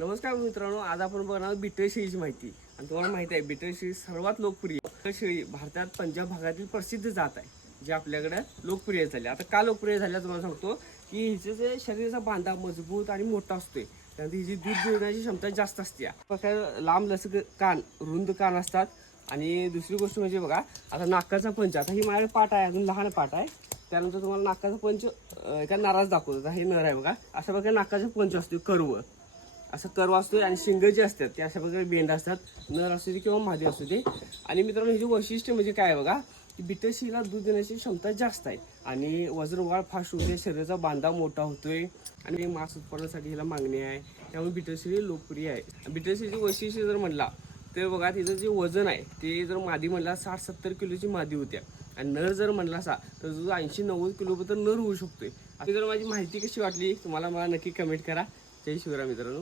नमस्कार मित्रांनो, आज आपण बघणार बिटल शेळीची माहिती. आणि तुम्हाला माहिती आहे बिटल शेळी सर्वात लोकप्रिय बिटल शेळी भारतात पंजाब भागातील प्रसिद्ध जात आहे, जी आपल्याकडे लोकप्रिय झाली. आता का लोकप्रिय झाल्या तुम्हाला सांगतो की हिचे जे शरीराचा बांधा मजबूत आणि मोठा असतोय, त्यानंतर हिची दूध देण्याची क्षमता जास्त असते. लांब लचक कान, रुंद कान असतात. आणि दुसरी गोष्ट म्हणजे बघा, आता नाकाचा पंच, आता ही माझ्याकडे पाट आहे, अजून लहान पाट आहे. त्यानंतर तुम्हाला नाकाचा पंच एका नाराज दाखवतो. हे नर आहे बघा, अशा प्रकारे नाकाचा पंच असतो, कर्व असं कर्व असतो. आणि शिंग जे असतात ते अशा प्रकारे बेंड असतात, नर असू दे किंवा मादी असू दे. आणि मित्रांनो, हे वैशिष्ट्य म्हणजे काय बघा, की बिटल शेळीला दूध देण्याची क्षमता जास्त आहे आणि वजन वाढ फास्ट होते, शरीराचा बांधा मोठा होतोय आणि मांस उत्पादनासाठी हिला मागणी आहे. त्यामुळे बिटल शेळी लोकप्रिय आहे. बिटल शेळीचे वैशिष्ट्य जर म्हणला तर बघा, तिचं जे वजन आहे ते जर मादी म्हणला 60-70 किलोची मादी होत्या, आणि नर जर म्हणला असा तर जो 80-90 किलोपर्यंत नर होऊ शकतोय. आता जर माझी माहिती कशी वाटली तुम्हाला, मला नक्की कमेंट करा. जय शिवराय मित्रांनो.